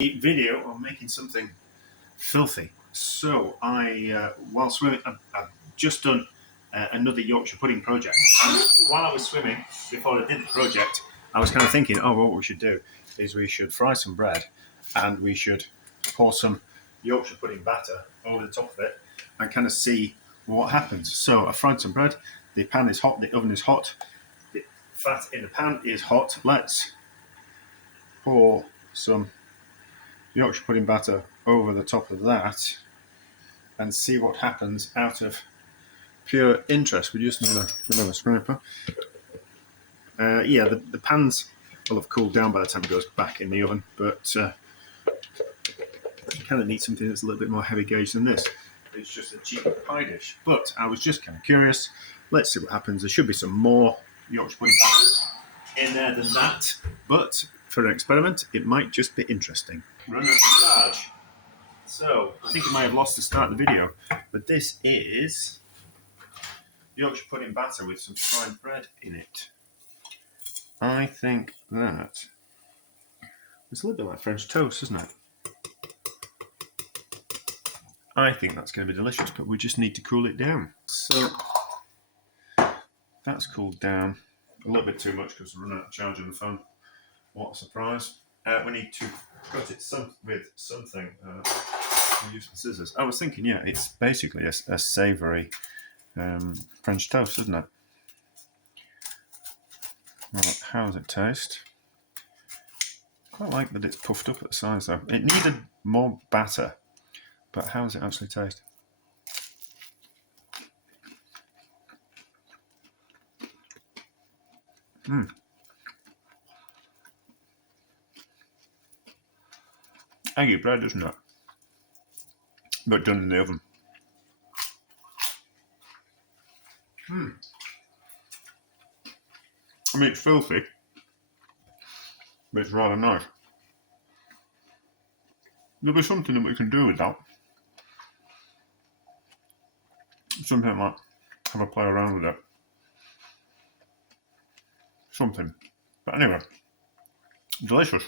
Video on making something filthy. So while swimming, I've just done another Yorkshire pudding project. And while I was swimming, before I did the project, I was kind of thinking, oh, well, what we should do is we should fry some bread and we should pour some Yorkshire pudding batter over the top of it and kind of see what happens. So I fried some bread. The pan is hot. The oven is hot. The fat in the pan is hot. Let's pour some Yorkshire pudding batter over the top of that and see what happens out of pure interest. We just need a bit of a scraper. Yeah, the pans will have cooled down by the time it goes back in the oven, but you kind of need something that's a little bit more heavy gauge than this. It's just a cheap pie dish. But I was just kind of curious. Let's see what happens. There should be some more Yorkshire pudding batter in there than that, but for an experiment, it might just be interesting. Run up charge. So, I think I might have lost the start of the video, but this is Yorkshire pudding batter with some fried bread in it. I think that it's a little bit like French toast, isn't it? I think that's going to be delicious, but we just need to cool it down. So, that's cooled down a little bit too much because we're running out of charge on the phone. What a surprise. We need to cut it with something. We'll use scissors. I was thinking, yeah, it's basically a savoury French toast, isn't it? Right, how does it taste? Quite like that it's puffed up at the sides though. It needed more batter, but how does it actually taste? Eggy bread, isn't it? But done in the oven. I mean, it's filthy, but it's rather nice. There'll be something that we can do with that. Something like have a play around with it. Something. But anyway, delicious.